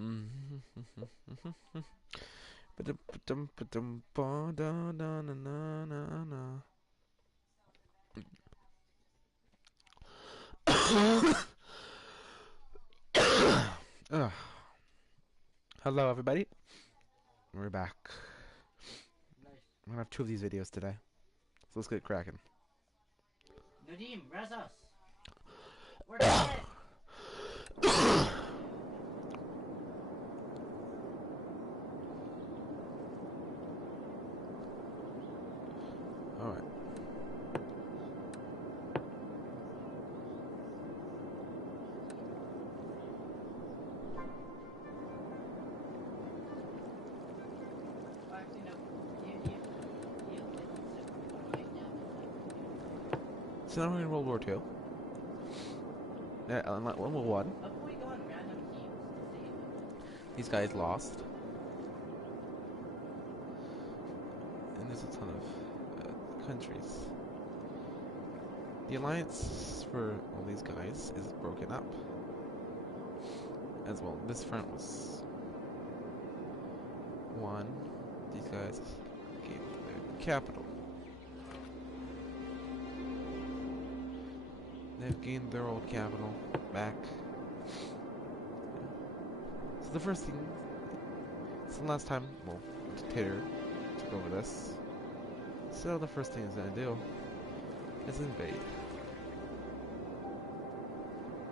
Hello, everybody. We're back. I'm gonna have two of these videos today, so let's get cracking. Nadim, res us. We're dead. All right. Actually, no. So now we're in World War II. World War One. How can we go on random teams to see? These guys lost, and there's a ton of countries. The alliance for all these guys is broken up as well. This front was won. These guys gained their capital. They've gained their old capital back. So the first thing, it's the last time, well, the dictator took over this. So the first thing he's gonna do is invade.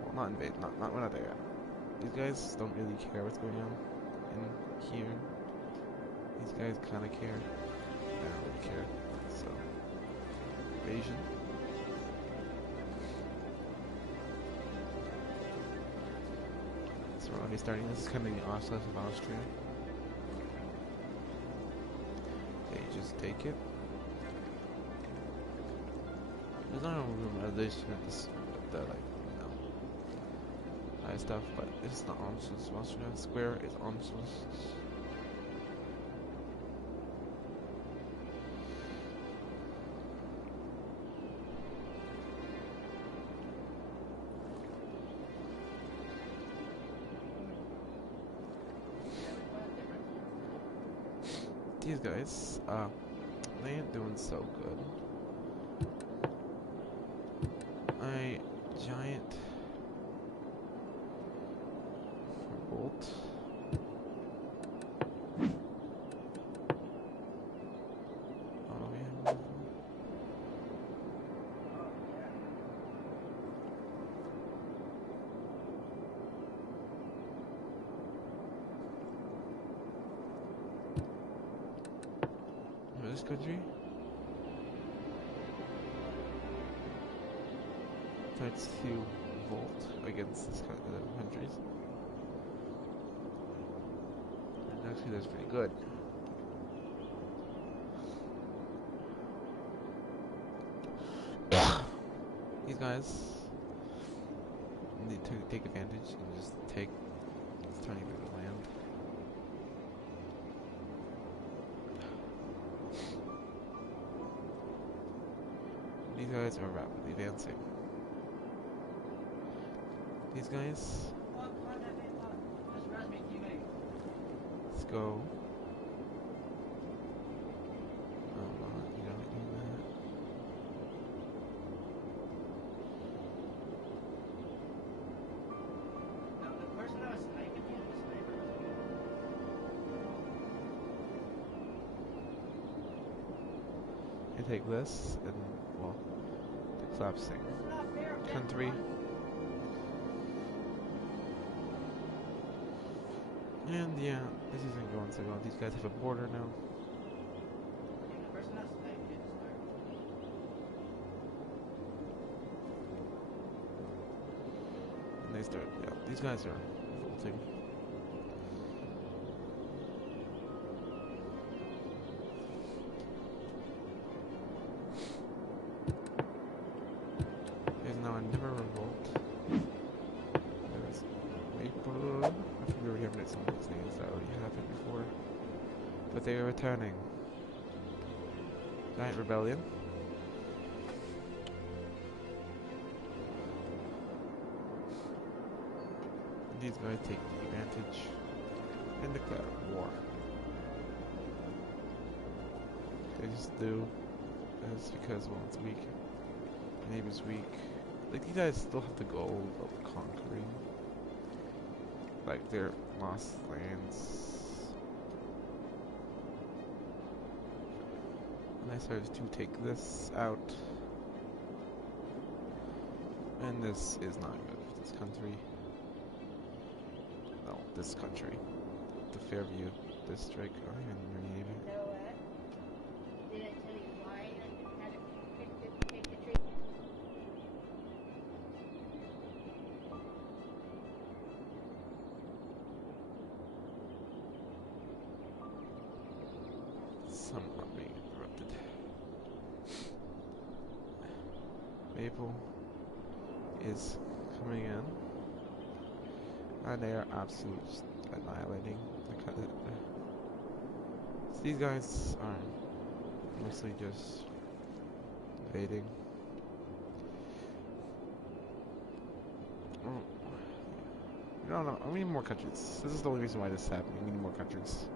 Well, not invade, we're not there yet. These guys don't really care what's going on in here. These guys kind of care. I don't really care. So, invasion. So we're already starting. This is coming in Austria of Austria. Okay, you just take it. There's not a room addition at this, the like, you know, high stuff, but it's not Anschluss. Austria Square is Anschluss. These guys, they ain't doing so good. A giant revolt. Oh yeah. This country starts to revolt against this kind of countries, and actually that's pretty good. These guys need to take advantage and just take this tiny bit of land. These guys are rapidly advancing. These guys. Let's go. Oh, you don't do that. No, the person that was sniping you, the sniper. You take this and, well, the collapsing country. And yeah, this isn't going so well. These guys have a border now. The person that sniped you, the sniper. And they start, yeah, these guys are revolting. There's now another revolt. There's Maple. I think we already have some of these names that already happened before. But they are returning. Giant Rebellion. These guys take the advantage. and declare war. They just do this because, well, it's weak. The neighbor's weak. Like, you guys still have the goal of conquering, like, their lost lands. And I started to take this out. And this is not good for this country. No, this country. The Fairview district. I don't even rename it. So what? Did I tell you why I had to pick the tree? Someone being interrupted. Maple is coming in. And they are absolutely just annihilating the cut. So these guys are mostly just invading. Oh. No, we need more countries. This is the only reason why this is happening. We need more countries.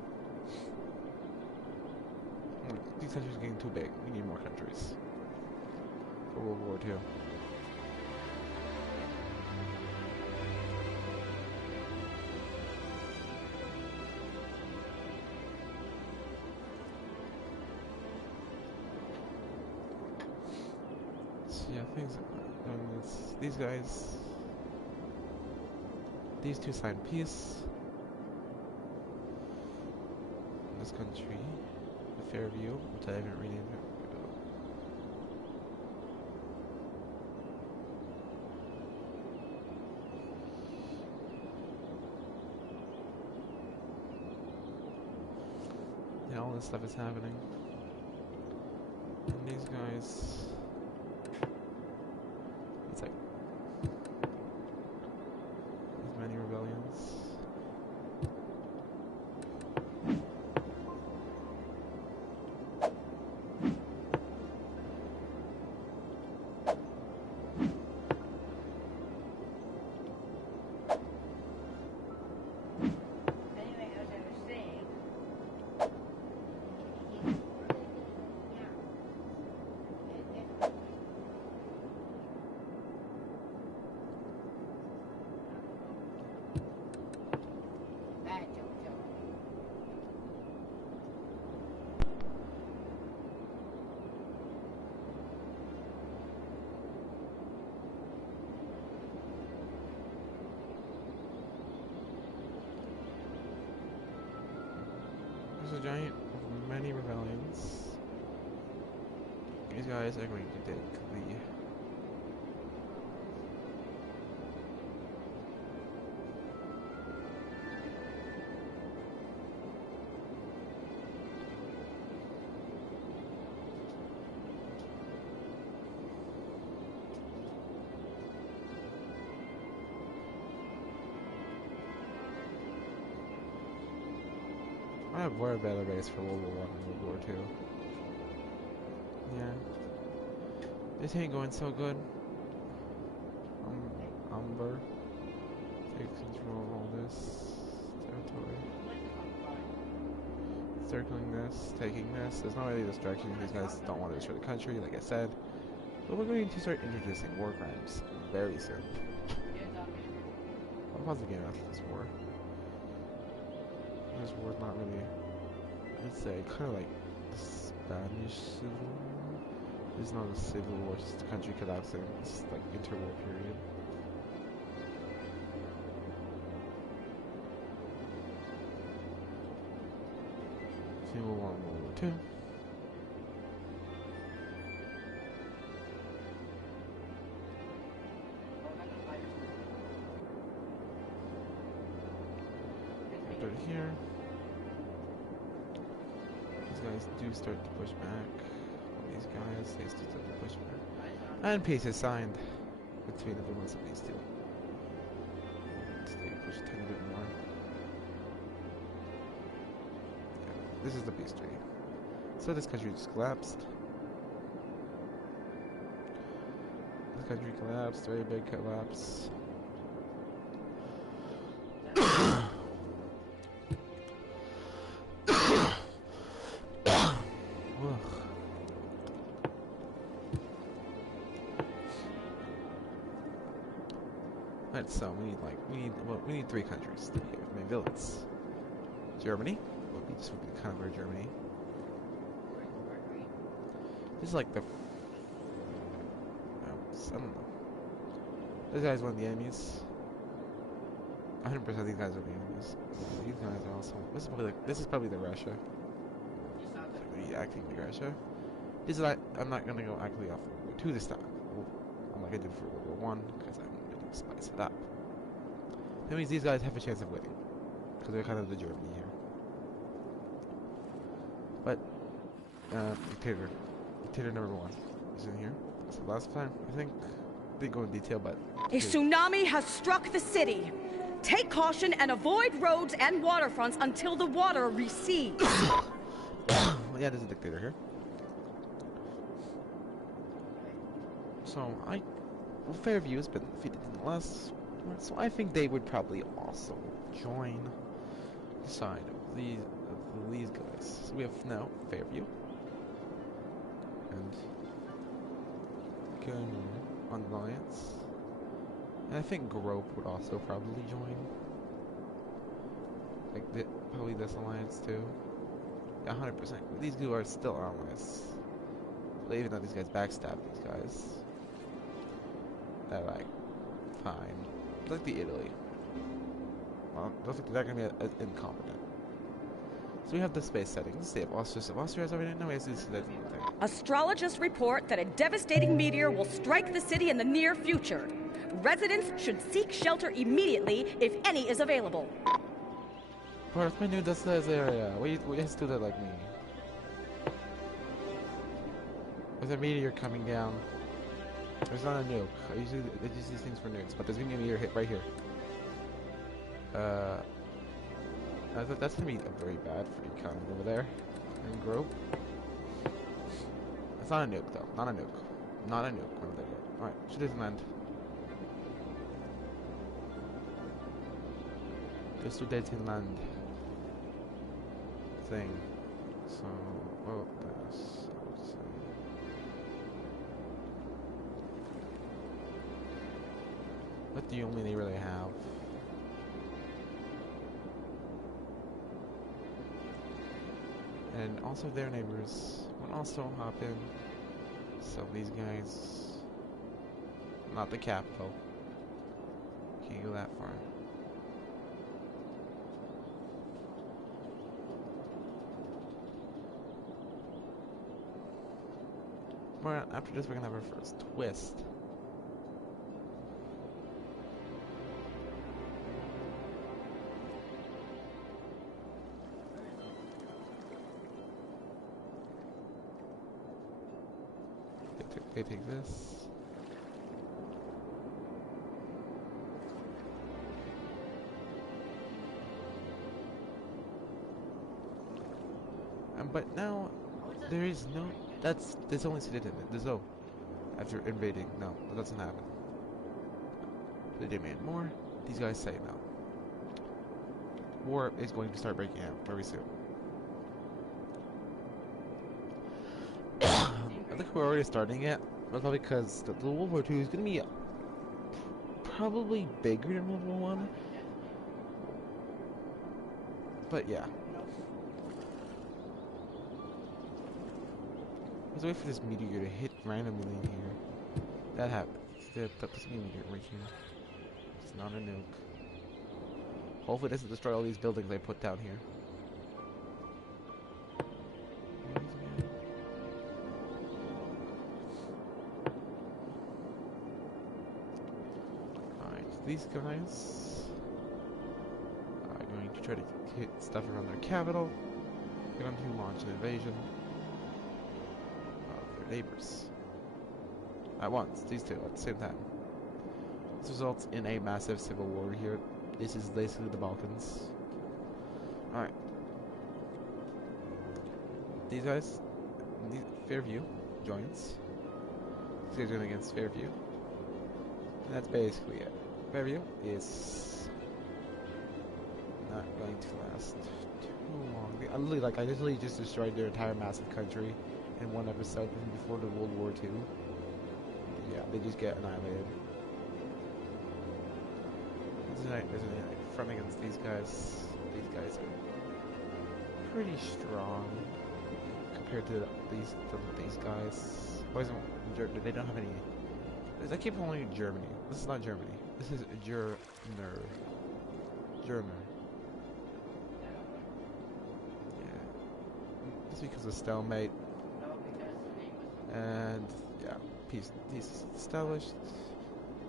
These countries are getting too big. We need more countries for World War II. So yeah, things. These guys. These two signed peace. This country. Fairview, which I haven't renamed it. Yeah, all this stuff is happening. And these guys... It's like... There's many rebellions. There's a giant many rebellions. These guys are going to take the... I have way better base for World War I and World War II. Yeah. This ain't going so good. Umber. Take control of all this territory. Circling this, taking this. There's not really distraction. These guys don't want to destroy the country, like I said. But we're going to start introducing war crimes very soon. I'll pause the game after this war. This war's not really, I'd say, kind of like the Spanish Civil War. It's not a civil war, it's just the country collapsing. It's like interwar period. Civil War and World War II. Here. These guys do start to push back. These guys, they start to push back. And peace is signed between the villains of these two. Let's push a tiny bit more. Yeah, this is the peace treaty. So this country just collapsed. This country collapsed, very big collapse. Alright, so we need 3 countries to be main villains. Germany. Well, we just would be kind of where Germany. This is like the. I don't know. This guy's one of the enemies. 100% these guys are the enemies. These guys are also. This is probably the Russia. Acting like Russia. This is like I'm not gonna go actually off World War II this time. I'm like I did for World War I because I'm going to spice it up. That means these guys have a chance of winning because they're kind of the Germany here. But dictator number 1 is in here. So last time I think didn't go in detail, but a tsunami has struck the city. Take caution and avoid roads and waterfronts until the water recedes. Yeah, there's a dictator here. So Fairview has been defeated in the last war, so I think they would probably also join the side of these guys. So we have now Fairview and Gunner on Alliance, and I think Grope would also probably join. Like probably this alliance too. 100%. These two are still allies. But even though these guys backstab these guys, they're like, fine. It's like the Italy. Well, don't think they're gonna be incompetent. So we have the space settings. They have Austria. So Austria has already no ways to see that thing. Astrologists report that a devastating meteor will strike the city in the near future. Residents should seek shelter immediately if any is available. Part my new this area. We just do that like me. There's a meteor coming down. There's not a nuke. I usually use these things for nukes, but there's gonna be a meteor hit right here. That's gonna be very bad for the economy over there. And Grove. It's not a nuke though. Not a nuke. Not a nuke. Alright, Citizen Land. This to Citizen Land. Thing. So, well, this, I would say. What do you only really have? And also their neighbors would also hop in. So these guys, not the capital. Can't go that far. Well, after this, we're gonna have our first twist. They take this. But now, there is no. There's only Citizen. There's no. After invading, no, that doesn't happen. They demand more. These guys say no. War is going to start breaking out very soon. I think we're already starting it, but probably because the World War II is going to be probably bigger than World War I. But yeah. Let's wait for this meteor to hit randomly in here. That happens. That's a meteor right here. It's not a nuke. Hopefully it doesn't destroy all these buildings I put down here. Alright, these guys are going to try to hit stuff around their capital. They're going to launch an invasion of their neighbors. At once, these two at the same time. This results in a massive civil war here. This is basically the Balkans. Alright. These guys, Fairview joins. These guys are going against Fairview. And that's basically it. Fairview is not going to last too long. I literally just destroyed their entire massive country in one episode before the World War II. Yeah, they just get annihilated. there's any like, front against these guys. These guys are pretty strong compared to these guys. Why isn't they don't have any? I keep calling it Germany. This is not Germany. This is Gerner. Yeah. Just because of stalemate. And yeah, peace established.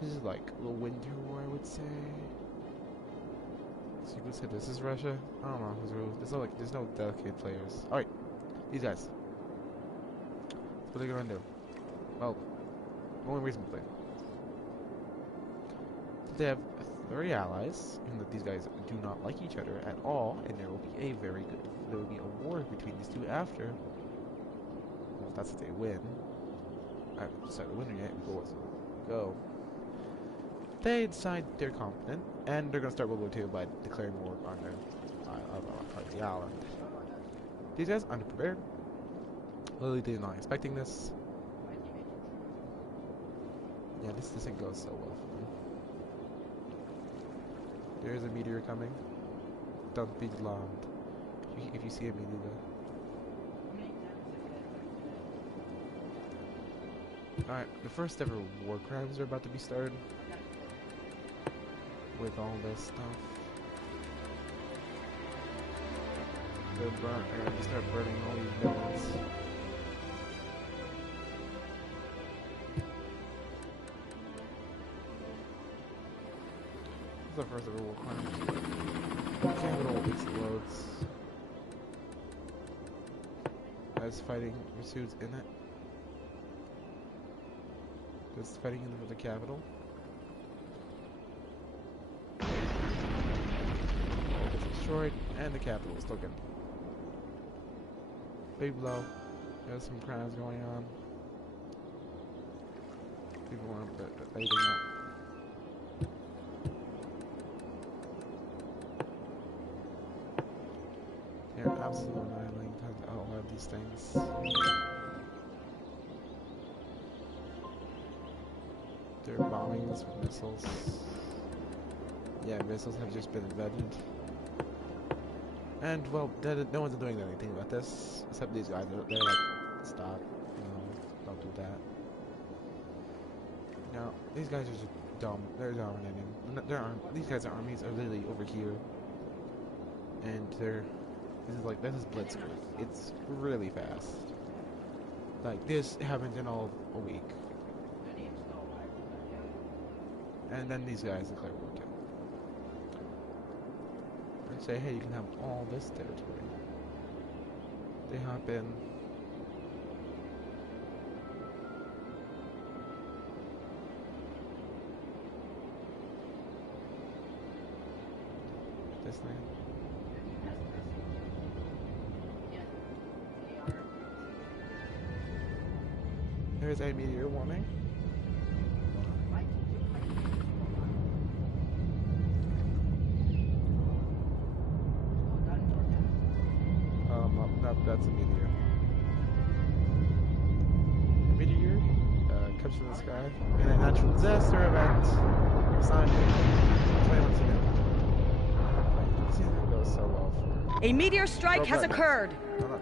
This is like the winter war, I would say. So you could say this is Russia. I don't know. There's no dedicated players. All right, these guys. What are they gonna do? Well, only reason to play. They have 3 allies, and that these guys do not like each other at all, and there will be a war between these two after. Well, that's if they win. I haven't decided the winner yet. Go. They decide they're competent, and they're gonna start World War II by declaring war on the island. These guys underprepared. Literally, they're not expecting this. Yeah, this didn't go so well for them. There is a meteor coming. Don't be alarmed. If you see a meteor. Alright, the first ever war crimes are about to be started. With all this stuff. They're gonna start burning all these buildings. This is the first ever war crime. Capital explodes. As fighting pursues in it. Just fighting in the capital. It's destroyed, and the capital is still good. Big blow. There's some crimes going on. People aren't fighting up. They're absolutely annihilating all of these things. They're bombing us with missiles. Yeah, missiles have just been invented. And, well, no one's doing anything about this, except these guys. They're like, stop, don't do that. Now, these guys are just dumb. They're dominating. These guys' armies are literally over here. And this is Blitzkrieg. It's really fast. Like, this happened in all a week. And then these guys declare war too. And say, hey, you can have all this territory. They hop in. This thing. There's a meteor warning. That's a meteor. A meteor comes from the sky in a natural disaster event. Signed in 21 See that goes so well for. A meteor strike has occurred.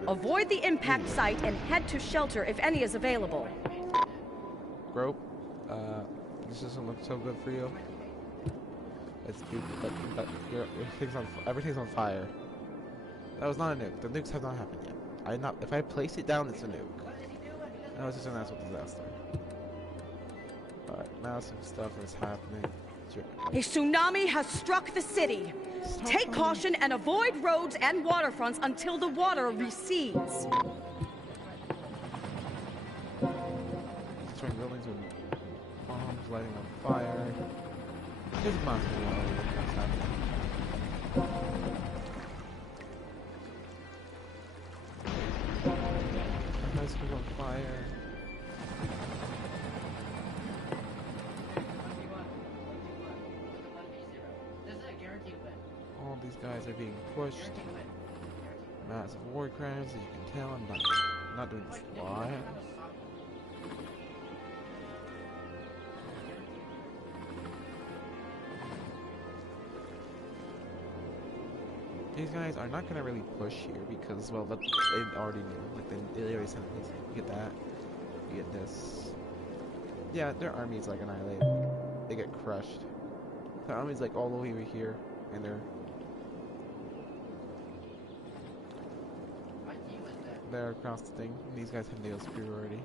Avoid the impact site and head to shelter if any is available. Grope, this doesn't look so good for you. Everything's on fire. That was not a nuke. The nukes have not happened yet. If I place it down, it's a nuke. That was just a natural disaster. But now some stuff is happening. A tsunami has struck the city. Take caution and avoid roads and waterfronts until the water recedes. Destroying buildings with bombs, lighting on fire. This must be what's happening. High school on fire. All these guys are being pushed. Massive war crimes, as you can tell. I'm not doing this live. These guys are not gonna really push here because, well, they already knew. Like, they already sent this. You get that. You get this. Yeah, their army's like annihilated. They get crushed. Their army's like all the way over here, and they're across the thing. These guys have naval superiority.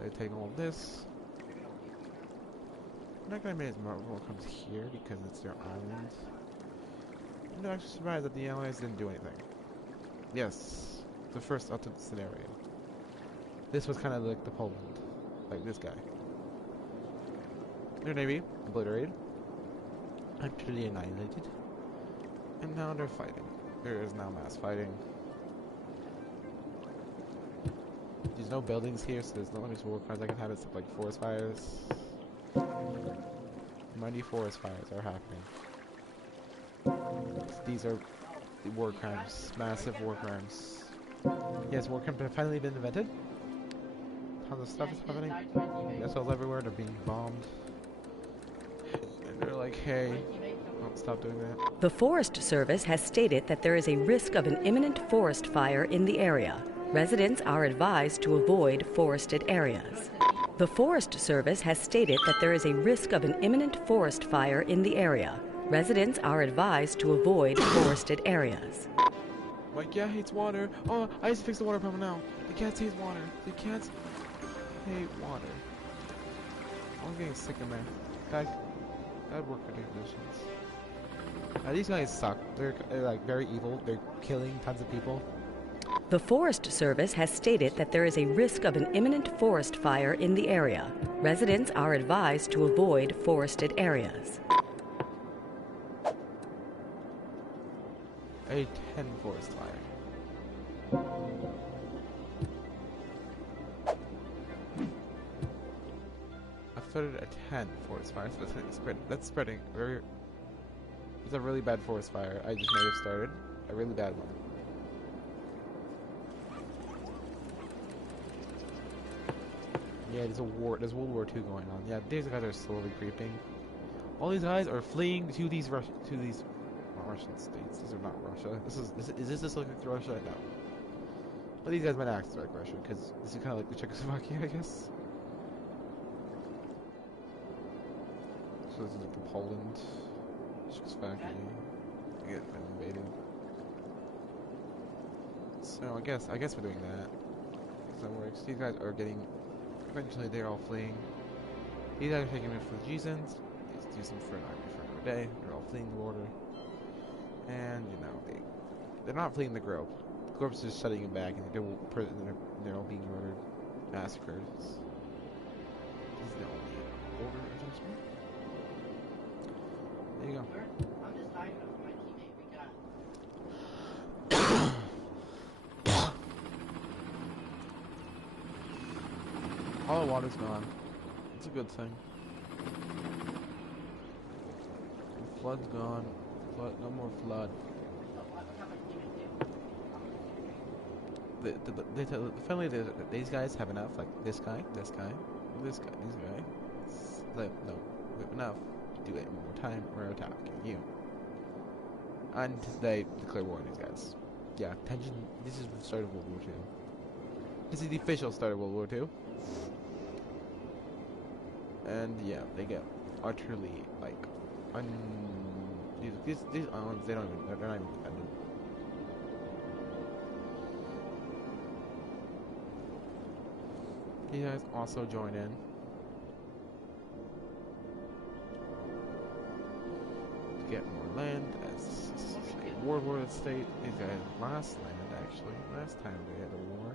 They take all of this. I'm not gonna make as Marvel comes here because it's their island. I'm not actually surprised that the Allies didn't do anything. Yes, the first ultimate scenario. This was kind of like the Poland, like this guy. Their navy obliterated, actually annihilated, and now they're fighting. There is now mass fighting. There's no buildings here, so there's no much war crimes I can have except like forest fires. Mighty forest fires are happening. These are the war crimes, massive war crimes. Yes, war crimes have finally been invented. Tons of stuff is happening. Missiles everywhere, they're being bombed. And they're like, hey, don't stop doing that. The Forest Service has stated that there is a risk of an imminent forest fire in the area. Residents are advised to avoid forested areas. The Forest Service has stated that there is a risk of an imminent forest fire in the area. Residents are advised to avoid forested areas. My cat hates water. Oh, I just fixed the water problem now. The cats hate water. The cats hate water. I'm getting sick in there. Bad work conditions. These guys suck. They're like very evil. They're killing tons of people. The Forest Service has stated that there is a risk of an imminent forest fire in the area. Residents are advised to avoid forested areas. A 10 forest fire. I flooded a 10 forest fire, so that's spreading. It's a really bad forest fire. I just may have started. A really bad one. Yeah, there's a war. There's World War II going on. Yeah, these guys are slowly creeping. All these guys are fleeing to these Russian states. These are not Russia. Is this like Russia? No. But these guys might act like Russia because this is kind of like the Czechoslovakia, I guess. So this is like the Poland, Czechoslovakia. They get invaded. So I guess we're doing that. That works. These guys are getting. Eventually, they're all fleeing. These guys are taking refugees. These use them for another day. They're all fleeing the border. And, you know, they're not fleeing the Grove. The Grove's just shutting them back, and they're all being murdered, massacred. This is the only border adjustment. There you go. I'm just diagnosed with my teammate. We got. All the water's gone. It's a good thing. The flood's gone. No more flood. Finally, these guys have enough. Like this guy. These guys. Like, no, we have enough. Do it one more time. We're attacking you. And they declare war on these guys. Yeah, tension. This is the start of World War II. This is the official start of World War II. And yeah, they get utterly like these islands, they're not even independent. You guys also join in. To get more land as a warlord state. These guys last time they had a war.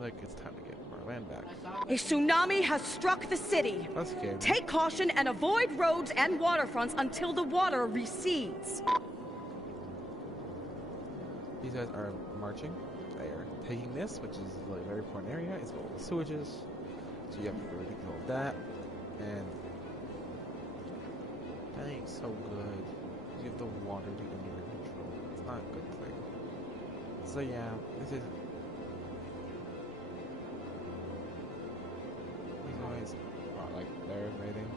Like it's time to get our land back. A tsunami has struck the city. That's scary. Take caution and avoid roads and waterfronts until the water recedes. These guys are marching. They are taking this, which is like a very important area. It's got all the sewages, so you have to really control that. And that ain't so good. You have the water to be under control. It's not a good thing. So yeah, this is. These guys are like they're invading.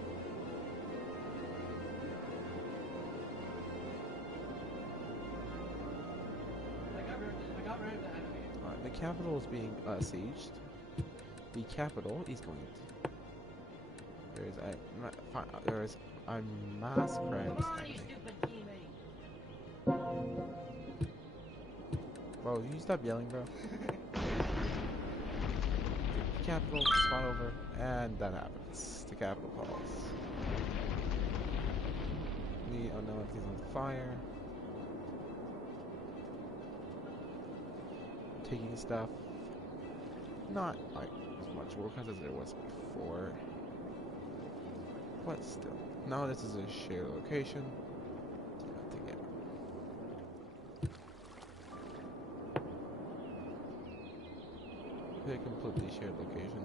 capital is being sieged. The capital is going to... There's a mass crime Come on, you happening. stupid teammate. Bro, you stop yelling, bro. Capital, spot over, and that happens. The capital falls. We are now everything's on fire. Taking stuff. Not like as much work as there was before. But still. Now this is a shared location. Nothing yet. A completely shared location.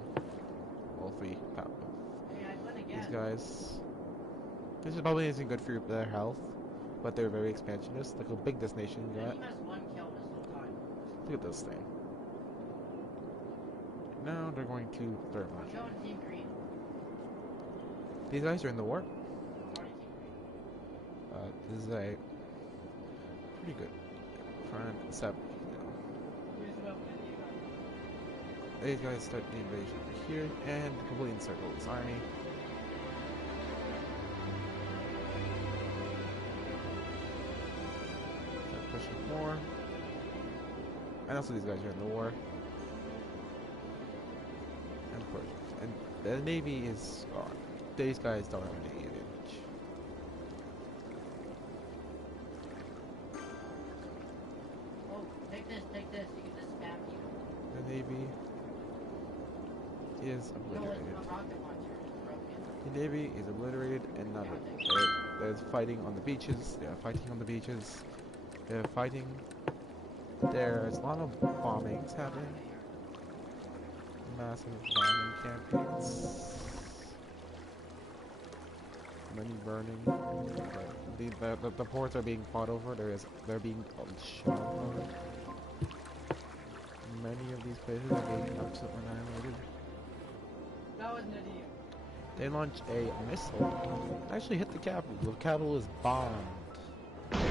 All three Hey, I win again. these guys. This is probably isn't good for their health, but they're very expansionist. Look how big this nation got. He has one kill this whole time. Look at this thing. Now they're going to third I'm march. going team green. These guys are in the war. Sorry, team green. This is a pretty good friend, except Who's the weapon you got? these guys start the invasion over here and completely encircle this army. Start pushing more. And also these guys are in the war. And of course, and the navy is gone. These guys don't have a navy advantage. Oh, take this, you can just spam you. The navy is No, it's obliterated. a rocket launcher. It's broken. The navy is obliterated and not. There's fighting on the beaches. They are fighting on the beaches. They're fighting. There's a lot of bombings happening. Massive bombing campaigns. Many burning. The ports are being fought over. They're being shot over. Many of these places are being absolutely annihilated. That was an idiot. They launch a missile. Actually hit the capital. The capital is bombed. And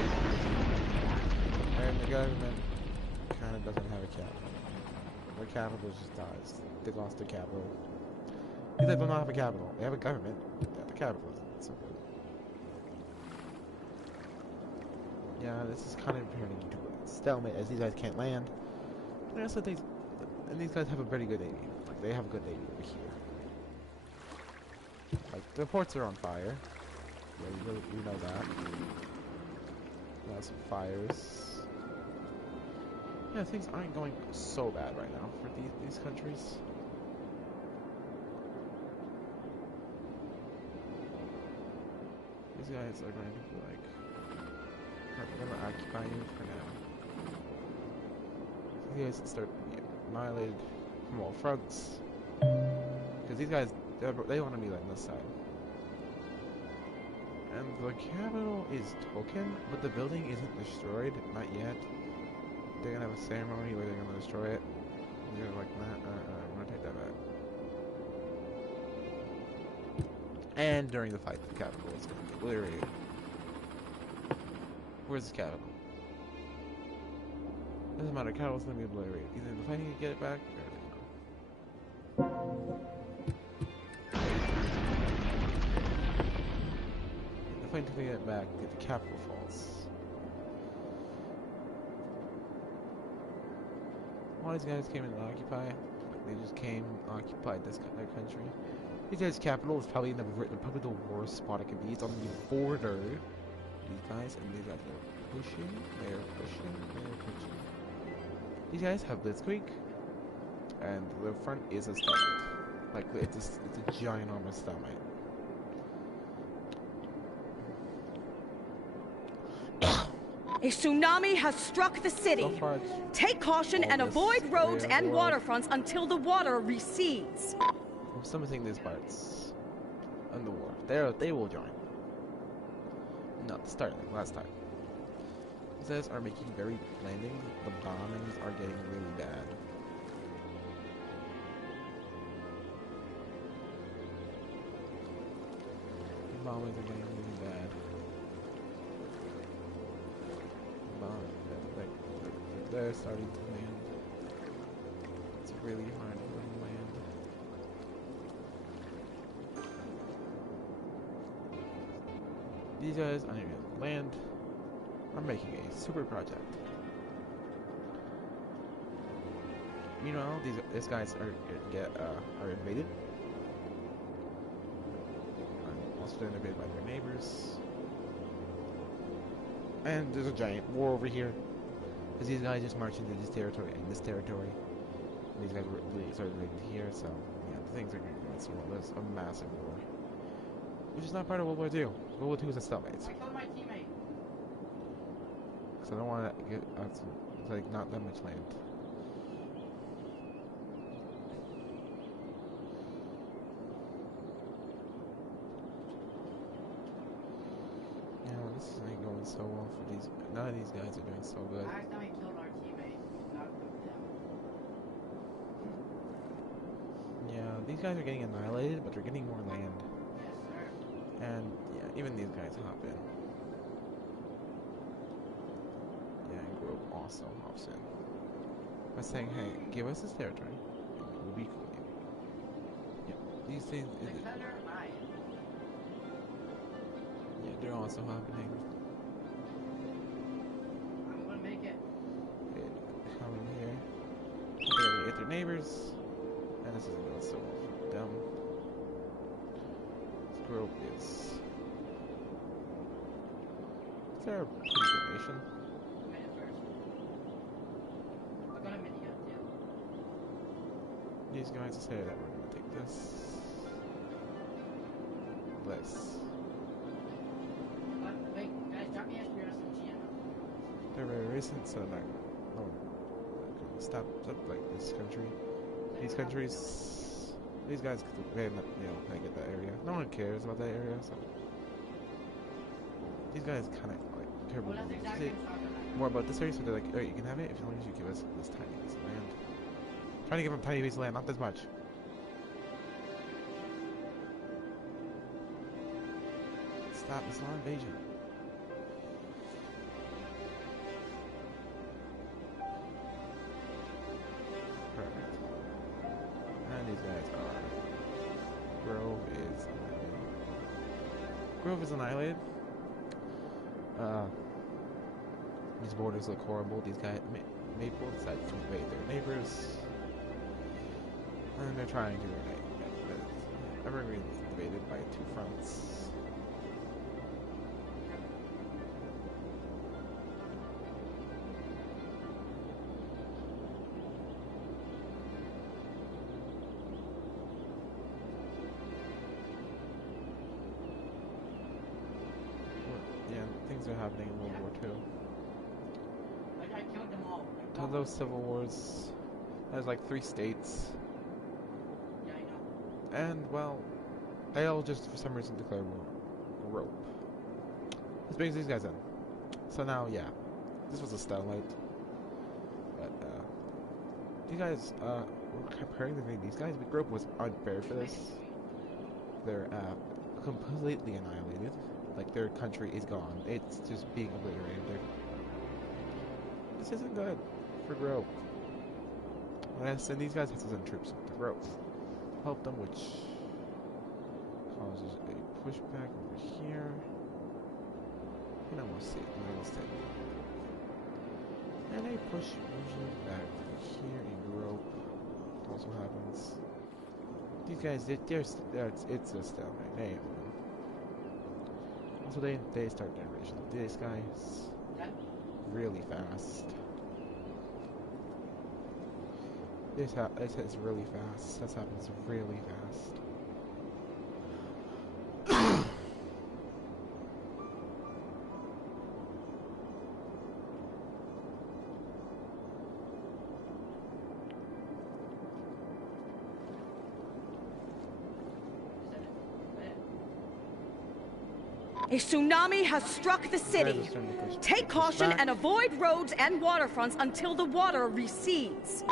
the government kind of doesn't have a capital. Their capital just dies. They lost their capital. They don't have a capital. They have a government. The capital isn't so good. Yeah, this is kind of turning into a stalemate as these guys can't land. And also and these guys have a pretty good navy. Like, they have a good navy over here. Like, the ports are on fire. Yeah, we know that. Lots of fires. Yeah, things aren't going so bad right now for these countries. These guys are going to be like, we're going to occupy you for now. These guys start to be annihilated from all fronts. Because these guys, they want to be like this side. And the capital is taken, but the building isn't destroyed, not yet. They're gonna have a ceremony where they're gonna destroy it. And they're like, nah, I'm gonna take that back. And during the fight, the capital is gonna be obliterated. Where's the capital? Doesn't matter, the capital's gonna be obliterated. Either the fighting to get it back, or they don't. The fighting to get it back, the capital falls. All these guys came in to occupy. They just came and occupied their country. These guys' capital is probably probably the worst spot it could be. It's on the border. These guys and these guys are pushing. They're pushing. They're pushing. These guys have Blitzkrieg, and the front is a stalemate. Like it's a ginormous stalemate. A tsunami has struck the city. So far, Take caution and all this avoid roads area of and the world. waterfronts until the water recedes. I'm summoning these parts in the war. They will join. Not starting like last time. These guys are making very landings. The bombings are getting really bad. The bombings are getting really bad. They're starting to land. really hard for land. These guys aren't even land. I'm making a super project. Meanwhile, these guys are invaded. I'm also invaded by their neighbors. And there's a giant war over here. Because these guys just marched into this territory and this territory. And these guys really started invading here, so yeah, things are going so well. There's a massive war. Which is not part of World War II. World War II is a stalemate. I killed my teammate. Because I don't want to get it's like not that much land. This isn't going so well for these. None of these guys are doing so good. I accidentally killed our teammate. Not with them. Yeah, these guys are getting annihilated, but they're getting more land. Yes, sir. And yeah, even these guys hop in. Yeah, and Grove also hops in. By saying, hey, give us this territory, and we'll be cool. Yeah, these things. Yeah, they're also happening. I'm gonna make it. Okay, come in here. They're gonna get their neighbors. And this isn't going so well for them. This Grove is. They're a pretty good nation. Minute first. I got a mini gun too. These guys say that we're gonna take this. This. Wait, guys, drop me SPS and GM. They're very recent, so they're not stop like this country. These countries, these guys, they get that area. No one cares about that area, so these guys kind of like care Well, that's exactly more about this area. So they're like, alright, you can have it as long as you give us this tiny piece of land. Trying to give them tiny piece of land, not this much. Stop! It's not invasion. Perfect. And these guys are. Grove is annihilated. Grove is annihilated. These borders look horrible. These guys, Maple decided to invade their neighbors, and they're trying to invade. Evergreen's invaded by two fronts. Things are happening in World War II. I killed them all. To those civil wars, there's like 3 states. Yeah, I know. And, well, they all just, for some reason, declare war. Rope. This brings these guys in. So now, yeah, this was a stalemate. But, you guys, were comparing these guys, but Rope was unfair for this. They're, completely annihilated. Like, their country is gone. It's just being obliterated. This isn't good for Grove. And these guys have to send troops to Grove. Help them, which causes a pushback over here. And almost see it. Almost it. And a push usually back here in Grove. Also happens. These guys, it's a stalemate. They ain't winning. So they start their invasion. This guy's really fast. This is really fast. This happens really fast. A tsunami has struck the city. Take caution and avoid roads and waterfronts until the water recedes.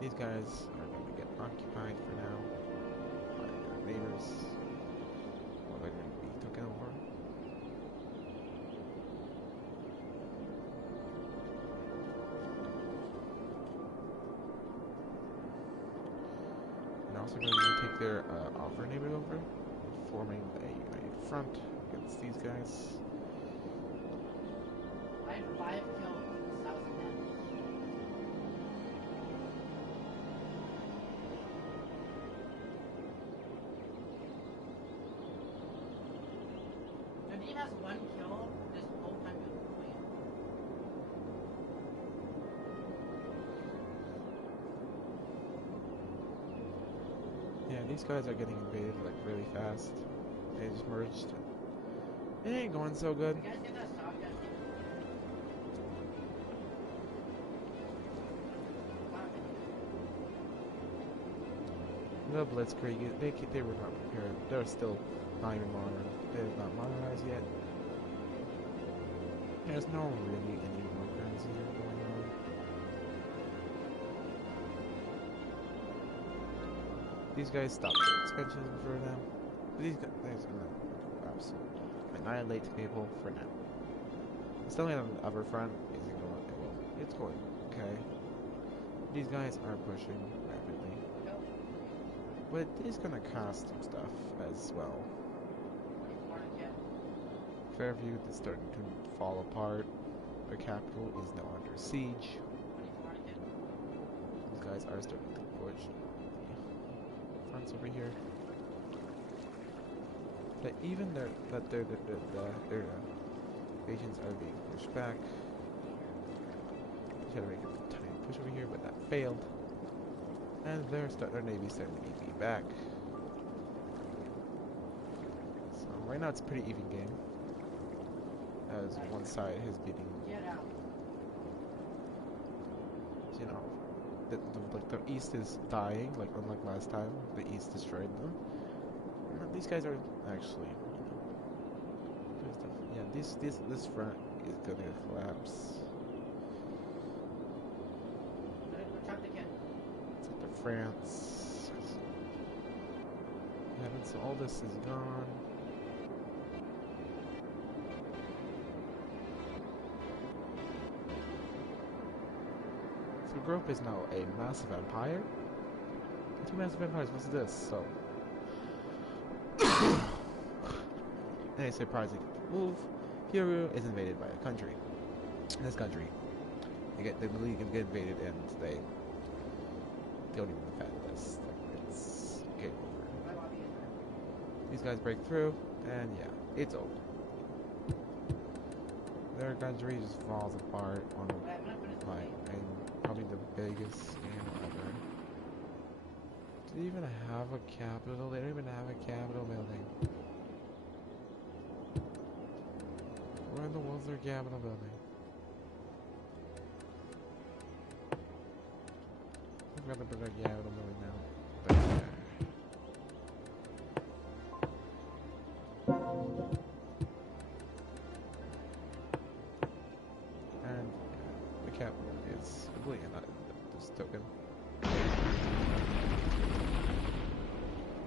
These guys are going to get occupied for now by their neighbors. Or they're going to be taken over. are going to take their offer neighbor over, forming a united front against these guys. I had 5 kills in South Sudan. The team has 1 kill this whole time we've been playing. Yeah, these guys are getting invaded like really fast. They just merged. It ain't going so good. You guys get that shotgun? The Blitzkrieg, they were not prepared. They're still not even modern. They're not modernized yet. There's no really any war currency going on. These guys stopped expansion for them. But these guys gonna absolutely annihilate people for now. Still on the upper front isn't going well. It's going okay. These guys are pushing rapidly. But it's gonna cost some stuff as well. Fairview is starting to fall apart. The capital is now under siege. These guys are starting to push the fronts over here. But even their agents are being pushed back. They tried to make a tiny push over here, but that failed. And their navy's starting to beat me back. So right now it's a pretty even game. As one side is beating, you know, like the East is dying, like unlike last time, the East destroyed them. These guys are actually, you know, yeah, this front is gonna collapse. It's up to France. Yeah, so all this is gone. So Group is now a massive empire. 2 massive empires, what's this? So any surprising move, Peru is invaded by a country. This country, the league can get invaded and they don't even defend this. Like, it's game over. These guys break through, and yeah, it's over. Their country just falls apart on and probably the biggest game ever. Do they even have a capital? They don't even have a capital building. Where in the world's their capital building? I've got to put their capital building now. But, and the capital is completely not this token.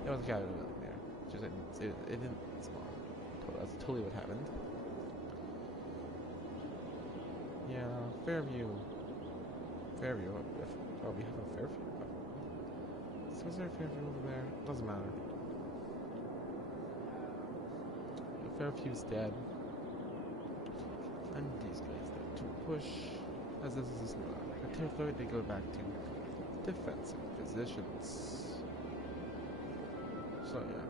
There was a capital building there. Just it didn't spawn. That's totally what happened. Yeah, Fairview. Fairview. Oh, we have a Fairview. So is there a Fairview over there? Doesn't matter. Fairview's dead. And these guys there to push. As this is a territory, they go back to defensive positions. So yeah.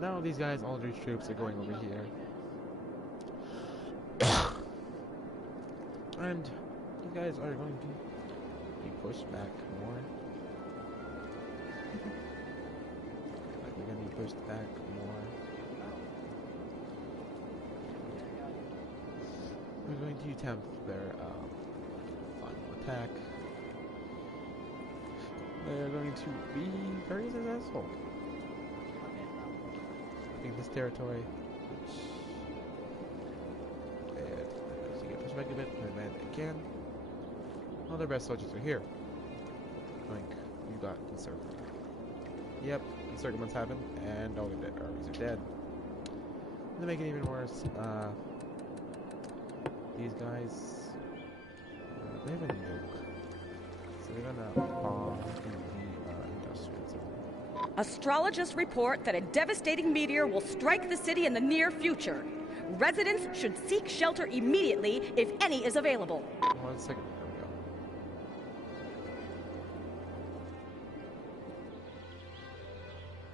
Now these guys, all these troops are going over here. And you guys are going to be pushed back more. Like they're going to be pushed back more. We're going to attempt their final attack. They're going to be very successful. Taking this territory, which push back a bit, and then again. All their best soldiers are here. Like, you got encirclement. Yep, encirclements happen, and all their armies are dead. And to make it even worse, these guys, they have a nuke. So they're gonna bomb the industrial zone. Astrologists report that a devastating meteor will strike the city in the near future. Residents should seek shelter immediately if any is available. 1 second.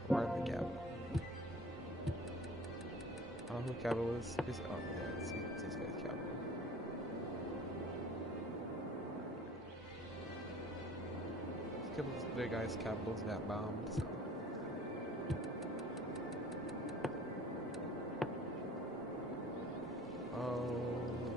There we go. Apartment Capital. I don't know who Capital is. Oh, yeah, it's these guys, Capital. Their guys' Capital's got bombed, so.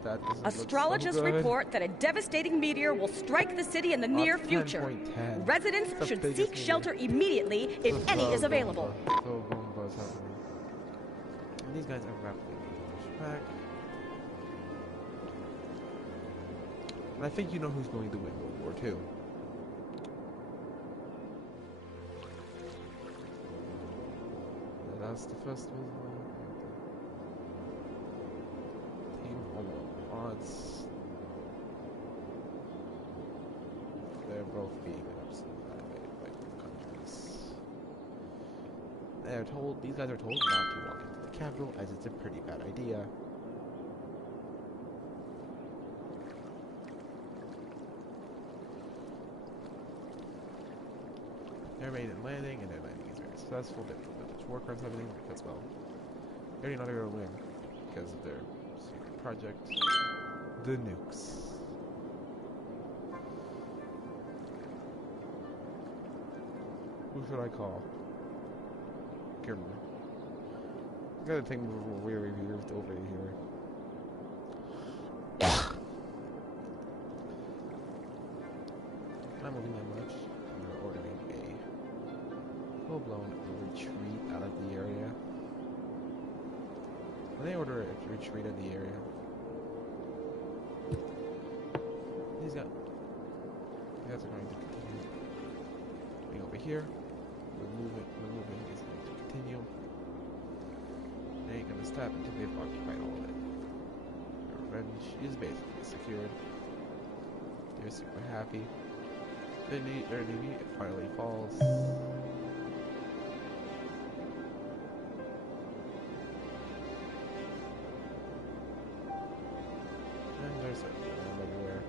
That Astrologists report that a devastating meteor will strike the city in the near future. 10.10. Residents should seek shelter immediately if any is available. So bombs happening. And these guys are rapidly being pushed back. And I think you know who's going to win World War II. That's the first World War. Team odds. They're both being absolutely annihilated by countries. They're told, these guys are told not to walk into the capital, as it's a pretty bad idea. They're made in landing, and their landing is very successful. They put much war crimes happening because, well, they're not going to win because of their secret project, the nukes. Who should I call? Grimmer. I got a thing we reviewed over here. I'm moving that much. We're ordering a full-blown retreat out of the area. When they order a retreat out of the area, these guys are going to continue being over here. We're moving is going to continue. They ain't gonna stop until they've occupied all of it. Their revenge is basically secured. They're super happy. Their navy finally falls. And there's a bomb everywhere.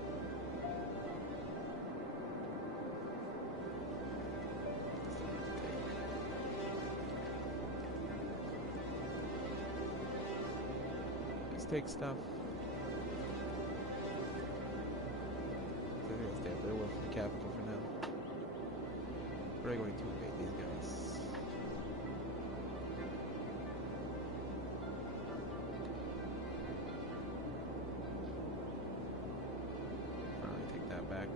Just take stuff. They're gonna stay up there away from the capital for now. We're going to invade these guys. Finally take that back.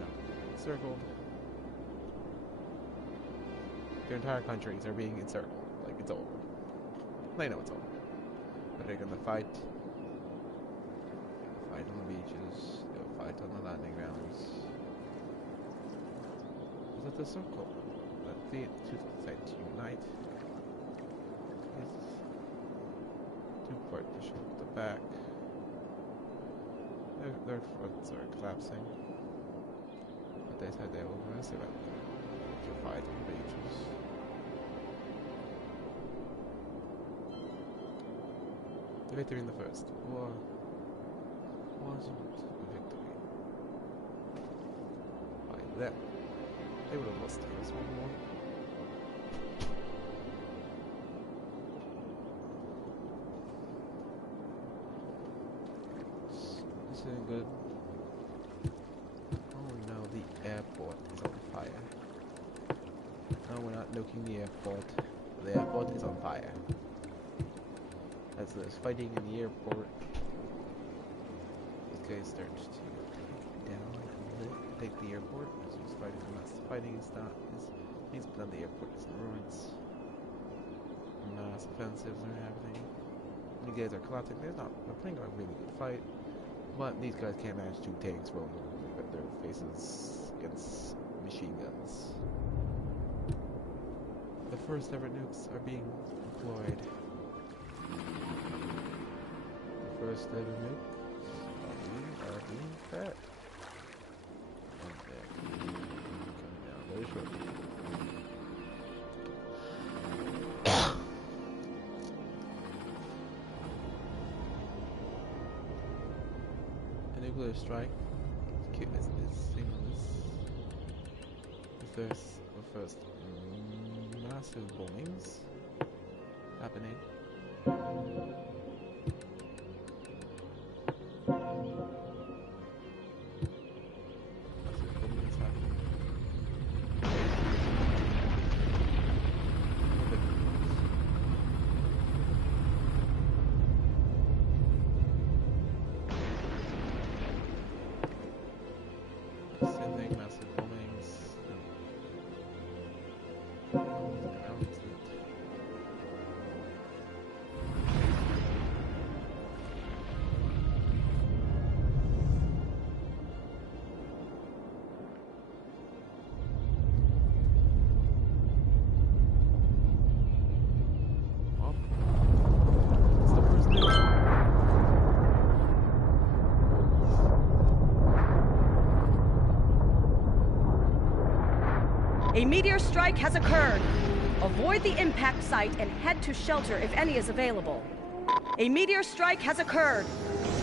No, encircled. Their entire countries are being encircled. Like, it's over. They know it's over. But they're gonna fight. Fight on the beaches. They'll fight on the landing grounds. Is that the circle? That the two sides unite. It's two partition at the back. Their fronts are collapsing. But they said they were going to survive. To fight on the beaches. The victory in the First War wasn't a victory by them. They would have lost the First World War. This isn't good. Oh no, the airport is on fire. No, we're not nuking the airport. The airport is on fire. As there's fighting in the airport, this guy starts to take down and take the airport. As he's fighting, fighting is not. He's done the airport is in ruins. Mass offensives are happening. You guys are collapsing. They're playing a really good fight, but these guys can't manage two tanks rolling over their faces against machine guns. The first ever nukes are being deployed. The first ever nukes are being fed. coming down very shortly. A nuclear strike is seamless. The first massive bombings happening. Sending massive bombings. It's the first news. A meteor strike has occurred. Avoid the impact site and head to shelter if any is available. A meteor strike has occurred.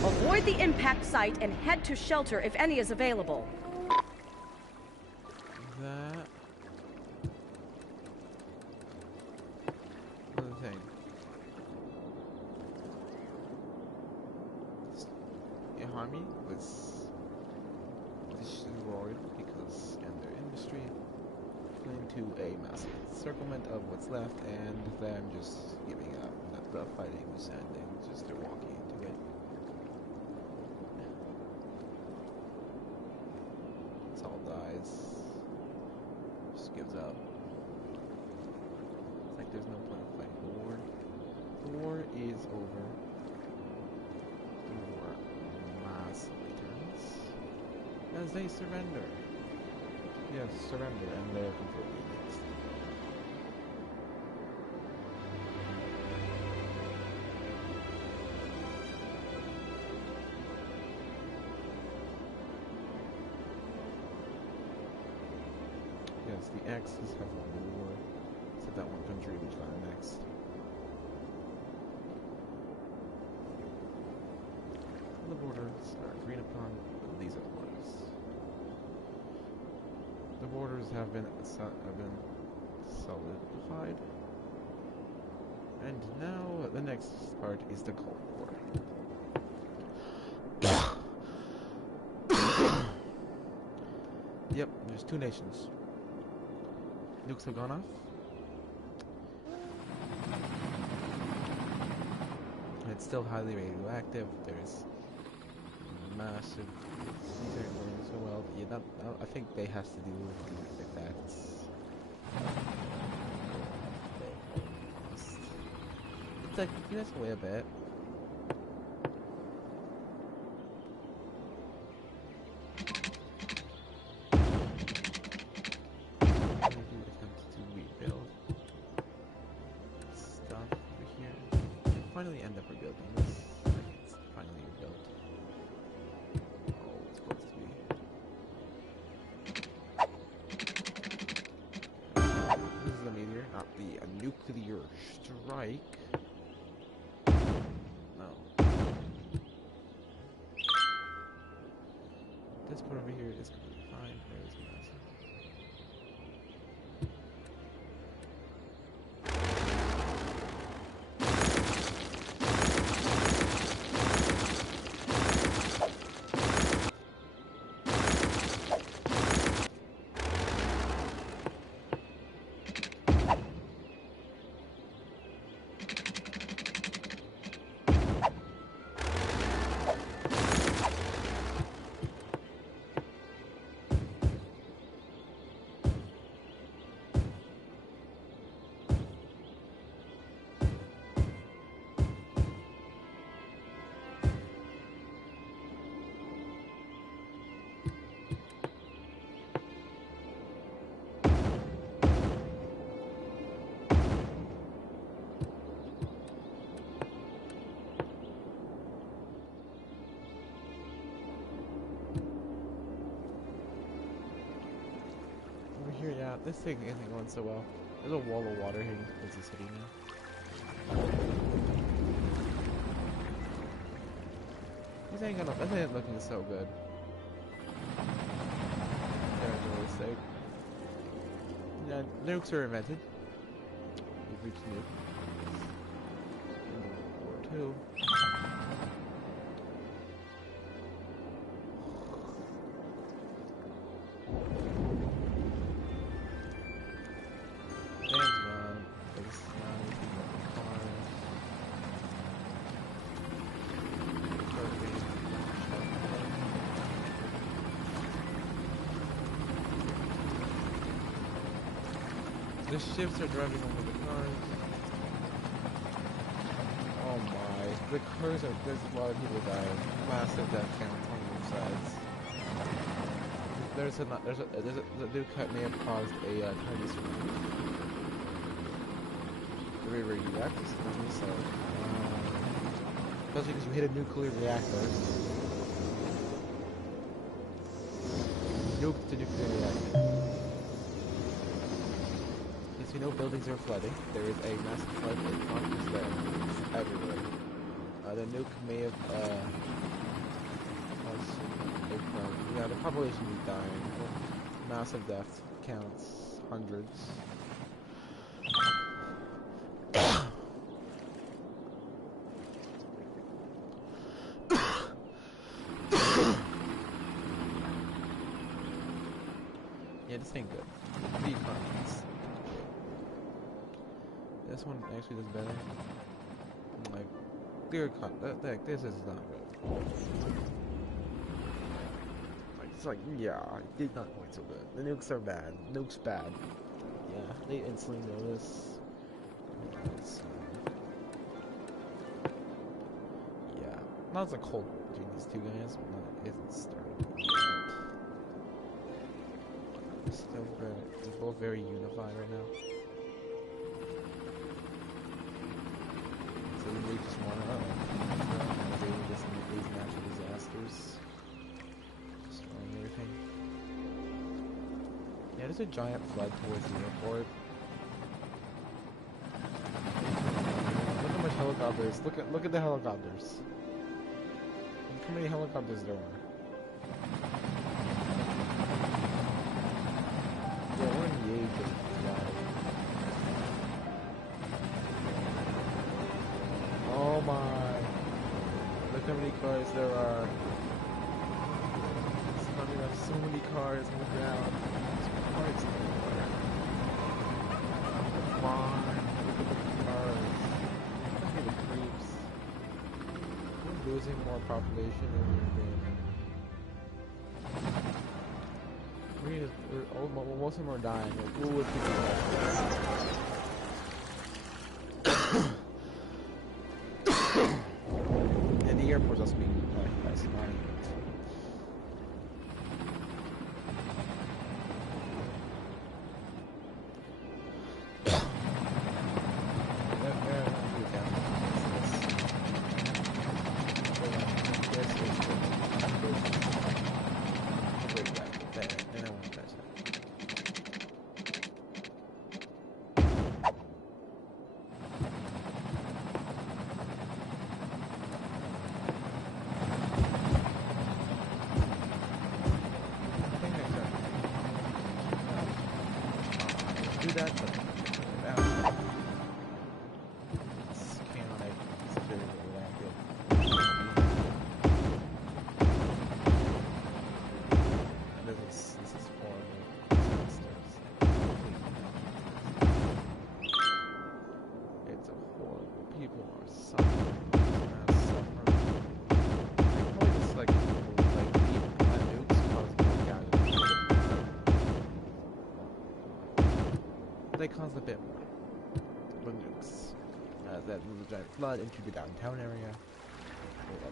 Avoid the impact site and head to shelter if any is available. That. Another thing. Army was destroyed because in their industry into a massive encirclement of what's left and them just giving up. The fighting was ending, just they're walking into it. Saul dies. Just gives up. It's like there's no point of fighting the war. The war is over. The war massively turns as they surrender. Yes, surrender, and they're completely mixed. Yes, the Axis have won the war, except that one country which got annexed. The borders are agreed upon, but these are the borders. The borders have been solidified, and now the next part is the Cold War. Yep, there's two nations. Nukes have gone off. It's still highly radioactive. There's massive. These aren't going so well. Yeah, I think they have to deal with the effects. It's like that's away a bit. Finally end up rebuilding this. It's finally rebuilt. Oh, it's supposed to be. This is a meteor, not a nuclear strike. No. This part over here is completely fine. There's massive. this thing isn't going so well. There's a wall of water here towards the city now. This ain't looking so good. They're really sick. Yeah, nukes are invented. We've reached nuke. World War II. The ships are driving over the cars. Oh my. The cars are, there's a lot of people dying. Massive death counts on both sides. There's a nuke cut may have caused a tiny tsunami. Very radioactive tsunami, so especially because you hit a nuclear reactor. Nuke to nuclear reactor. You know, buildings are flooding. There is a massive flood in Congress there. It's everywhere. The nuke may have caused yeah, the population is dying. Massive death counts, hundreds. Yeah, this ain't good. The economies. This one actually does better. Like, this is not good. Like, it's like, yeah, it's not going so good. The nukes are bad. Nukes bad. Yeah, they instantly notice. Yeah, now it's a cold war between these two guys, but not, it isn't started yet. Still very, they're both very unified right now. They just want to deal with these natural disasters, destroying everything. Yeah, there's a giant flood towards the airport. Look how much helicopters. Look at the helicopters. Look how many helicopters there are. Yeah, we're in the age of flying. Oh my! Look how many cars there are. There's so many cars on the ground. There's cars everywhere. Come on, look at the cars. Look at the creeps. We're losing more population than we're gaining. Most of them are dying. Like, who would think that? And the airport's also being attacked by tsunami. Do that, but it's chaotic. It's very rapid. And this is horrible. It's a horrible. People are suffering. Probably just like nukes cause more casualties. They cause a bit more. The nukes. That was a giant flood into the downtown area.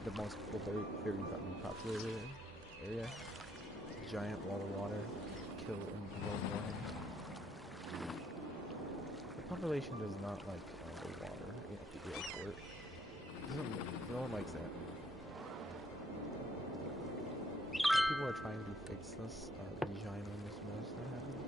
The most very populated area. Giant wall of water. Kill in below warning. The population does not like the water at the airport. No one likes that. People are trying to fix this. The giant one is most happening.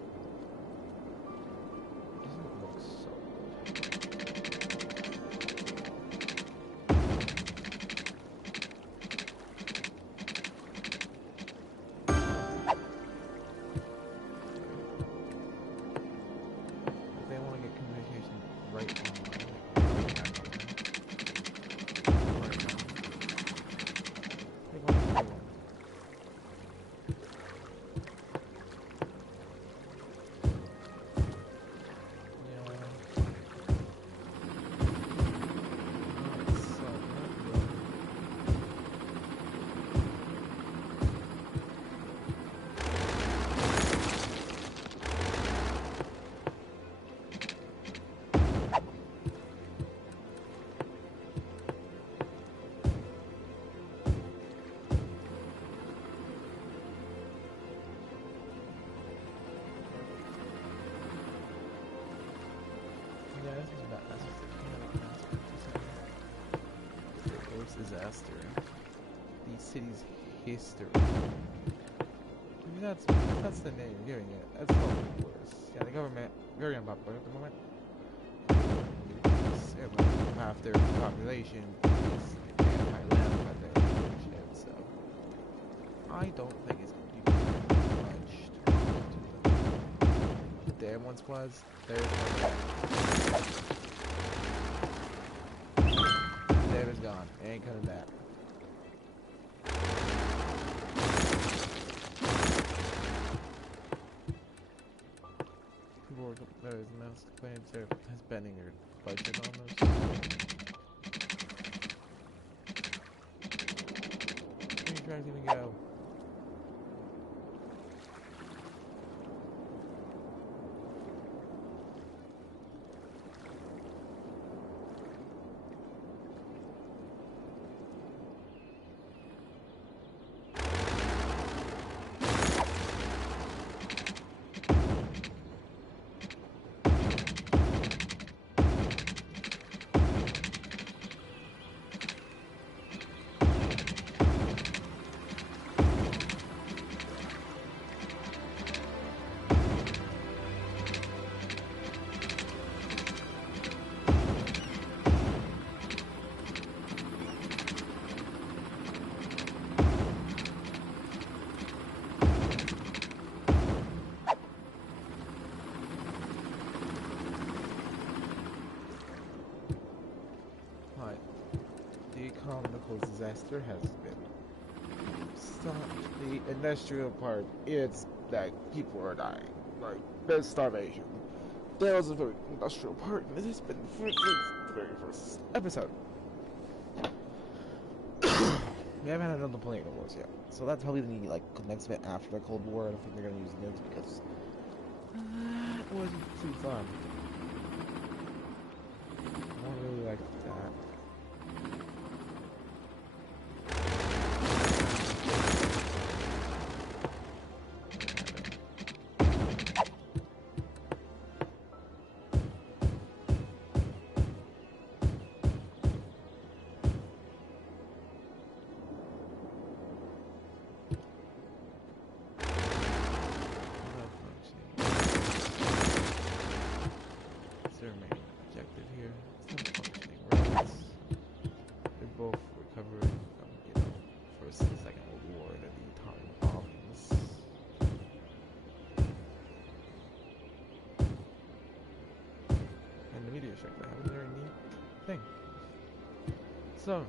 right on. Disaster. The city's history. Maybe that's the name you're giving it. That's probably worse. Yeah, the government very unpopular at the moment. Half their population is anti-land by their shit, so I don't think it's going to do much to them. The dam once was. There's dam is gone. It ain't coming back. People were there's mass claims they're spending their budget on this. Where are you trying to even go? Economical disaster has been stopped. The industrial part, it's like people are dying. Like, there's starvation. There was a very industrial part, and this has been for the very first episode. We haven't had another planet wars yet, so that's probably the like next bit after the Cold War. I don't think they're gonna use nukes because it wasn't too fun. I don't really like that. So,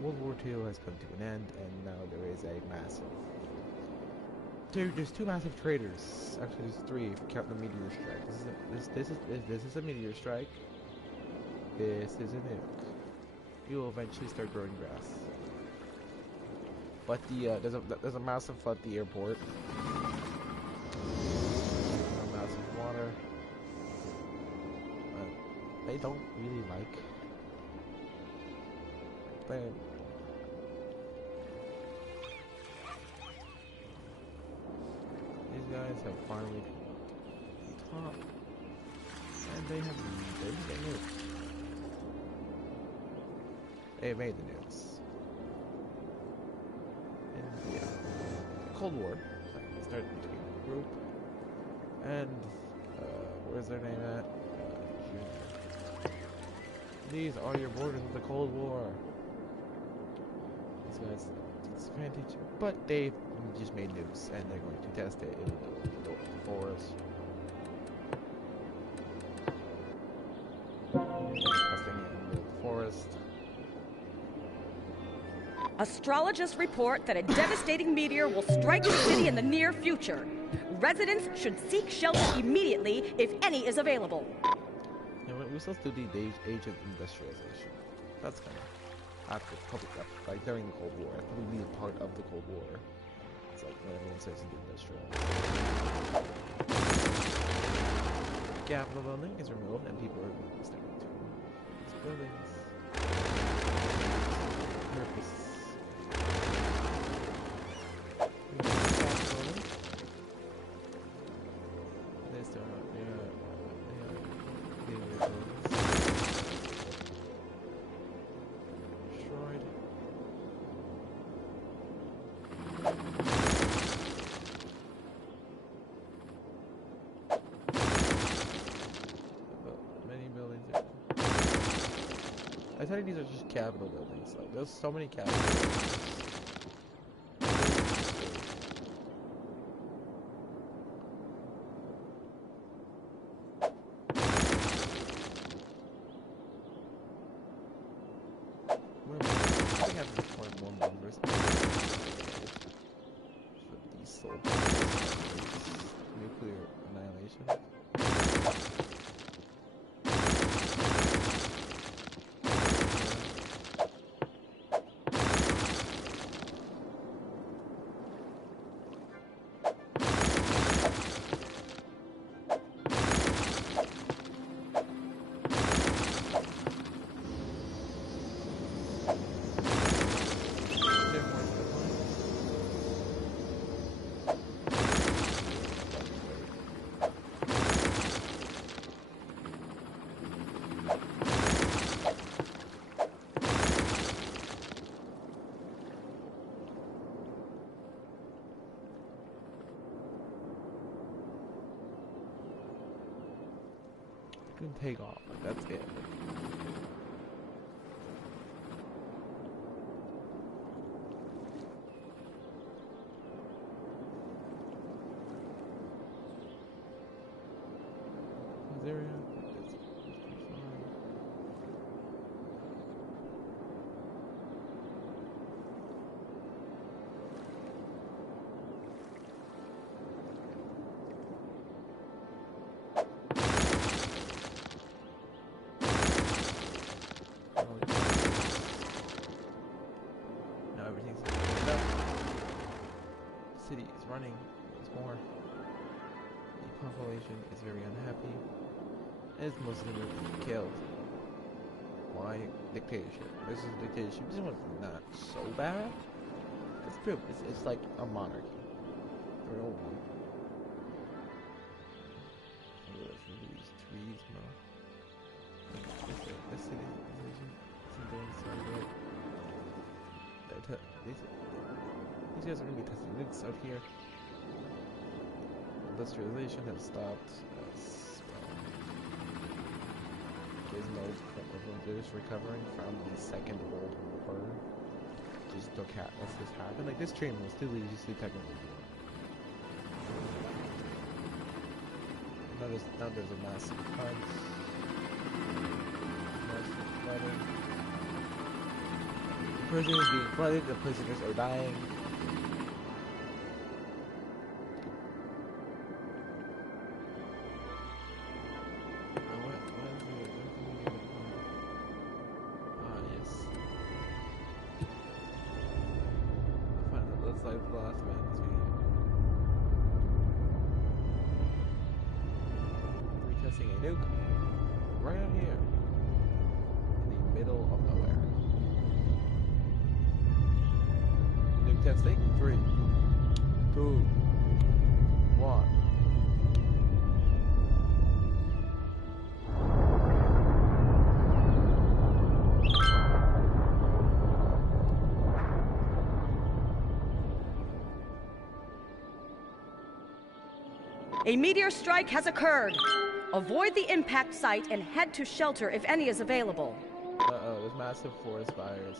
World War II has come to an end, and now there is a massive... There's two massive craters. Actually, there's three if you count the meteor strike. This is a meteor strike. This is a nuke. You will eventually start growing grass. But there's a massive flood at the airport. A massive water. They don't really like. These guys have finally come up to the top, and they have made the nukes. They made the nukes. And yeah, the Cold War started between the group and where's their name at? Junior. These are your borders of the Cold War. These guys took disadvantage, but they just made nukes, and they're going to test it in the forest. Astrologists report that a devastating meteor will strike the city in the near future. Residents should seek shelter immediately if any is available. Yeah, we still do the age of industrialization. That's kind of after public, like during the Cold War. That's probably a part of the Cold War. It's like when everyone starts to do industrial. Capitol building is removed and people are stepping to these buildings. Purpose. I thought these are just Capitol buildings. Like, there's so many Capitol buildings. I have this point more numbers. But these soldiers, nuclear annihilation. Can take off. That's it. This area is fine. Now everything's cleaned up. The city is running once more. The population is very unhappy. And it's mostly killed. Why? Dictatorship. This is dictatorship. This one's not so bad. It's true. It's like a monarchy. A real one. Oh, there's really these trees, man. This city isn't doing so good. These guys are going to be testing nukes out here. Industrialization has stopped. They're just recovering from the Second World War. That's just happened. Like, this train was too easy to technically do. Now there's a massive flood. Massive flooding. The prison is being flooded, the prisoners are dying. Retesting a nuke right out here in the middle of nowhere. Nuke testing. 3, 2, 1. A meteor strike has occurred. Avoid the impact site and head to shelter if any is available. Uh-oh, there's massive forest fires.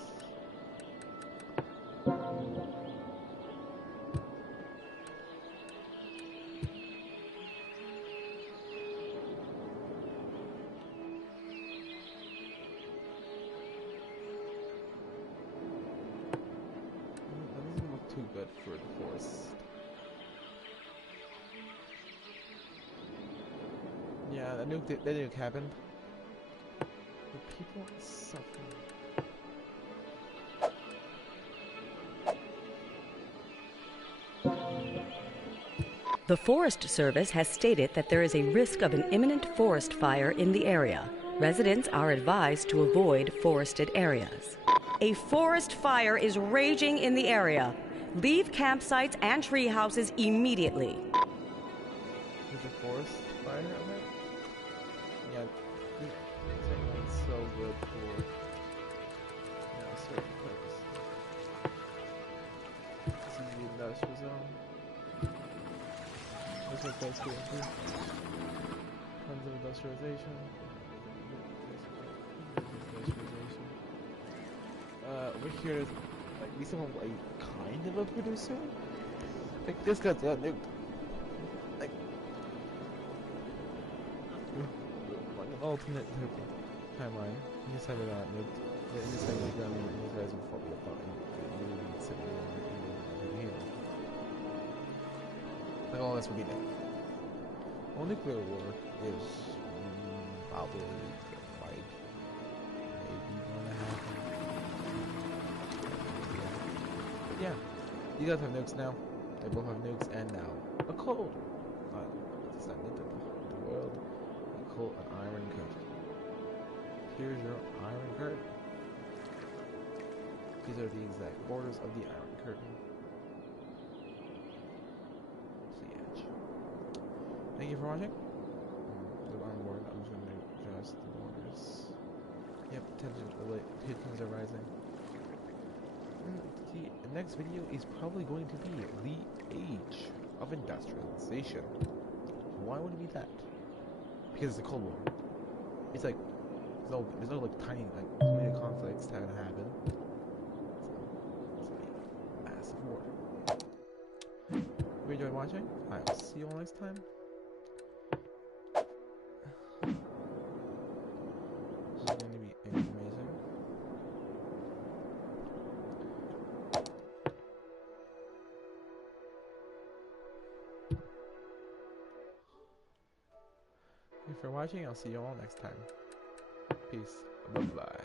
for the forest. Yeah, that nuke happened. The people are suffering. The Forest Service has stated that there is a risk of an imminent forest fire in the area. Residents are advised to avoid forested areas. A forest fire is raging in the area. Leave campsites and tree houses immediately. There's a forest fire on it? Yeah, this thing is so good for a certain purpose. This is the industrial zone. This is basically tons of industrialization. Over here is like we someone like kind of a producer. Like this guy's got nuked. Like an alternate timeline. You just have it not nuked. In this time, like these guys will fall apart and you will be sitting here. Like all this will be dead. Well, nuclear war is probably like maybe gonna happen. Yeah, you guys have nukes now. They both have nukes, and now a cold. It's not into the world. A cold, an iron curtain. Here's your iron curtain. These are the exact borders of the iron curtain. See edge. Thank you for watching. The iron board. I'm just going to adjust the borders. Yep, tensions are rising. The next video is probably going to be the age of industrialization. Why would it be that? Because it's the Cold War. It's like there's no like tiny like community conflicts that are gonna happen. So it's a massive war. If you enjoyed watching, I will see you all next time. This is going to be amazing. Thank you for watching. I'll see you all next time. Peace. Bye-bye.